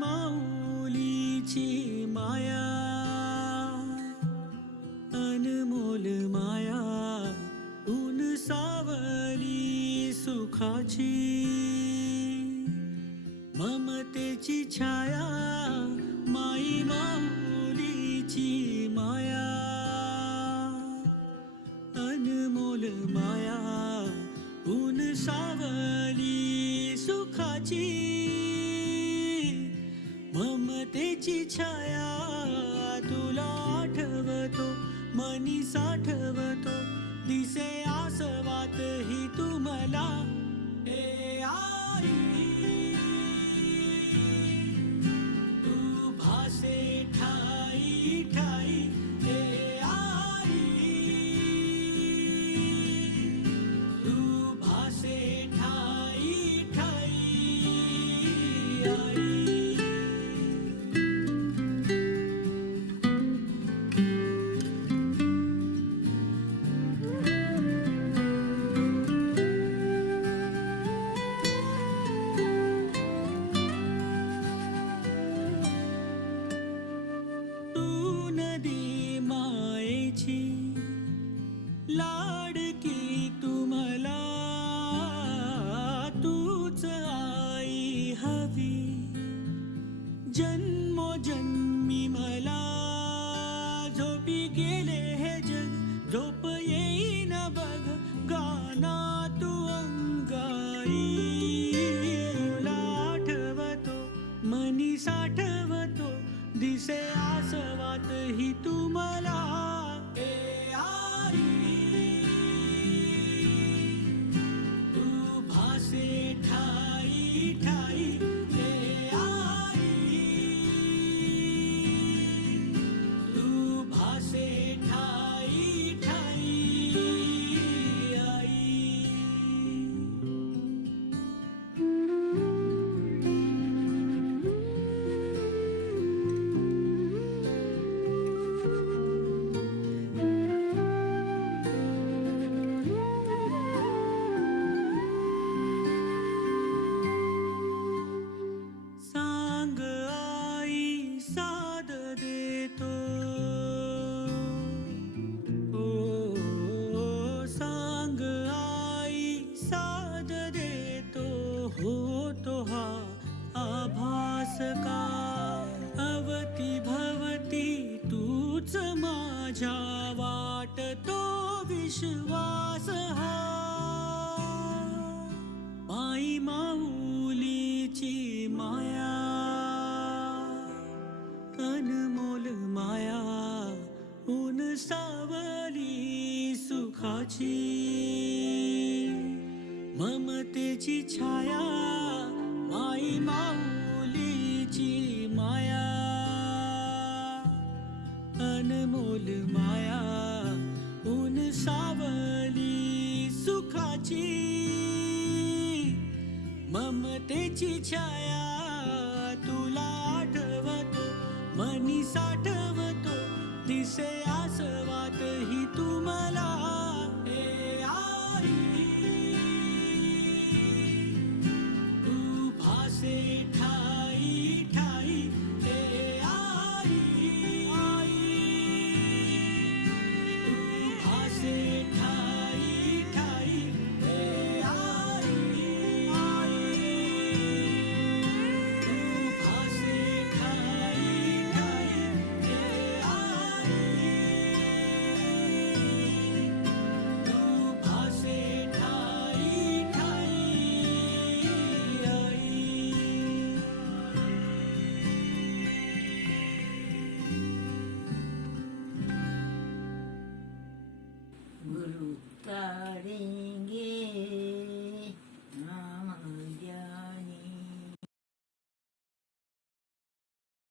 माऊलीची माया, अनमोल माया, ऊन सावली सुखाची, ममतेची छाया, माई माऊलीची माया, अनमोल माया, ऊन सावली सुखाची, ममतेची छाया. तुला आठवतो मनी साठवतो, दिसे आसवात ही तू मला. हे आई तू भासे ठाई ठाई, हे आई तू भासे ठाई ठाई. आई लाडकी तू मला, तूच आई हवी, जन्मोजन्मी मला. झोपी गेले हे जग, झोप येईन बघ, गाना तू अंगाई. तुला आठवतो मनी साठवतो, दिसे आसवात ही तू मला. ठाई ठाई, हे आई तू भासे ठाई ठाई. आई होतो हा आभास का, अवती भवती तूच माझ्या, वाटतो विश्वास हा. माई माऊलीची माया, अनमोल माया, ऊन सावली सुखाची, ममतेची छाया, माई माऊलीची माया, अनमोल माया, ऊन सावली सुखाची, ममतेची छाया. तुला आठवतो मनी साठवतो, दिसे आसवात ही तू मला. हे आई भासे ठाई ठाई, हे आई तू भासे ठाई ठाई, हे आई तू भासे ठाई ठाई, हे आई तू भासे ठाई ठाई. गुरु तारेंगे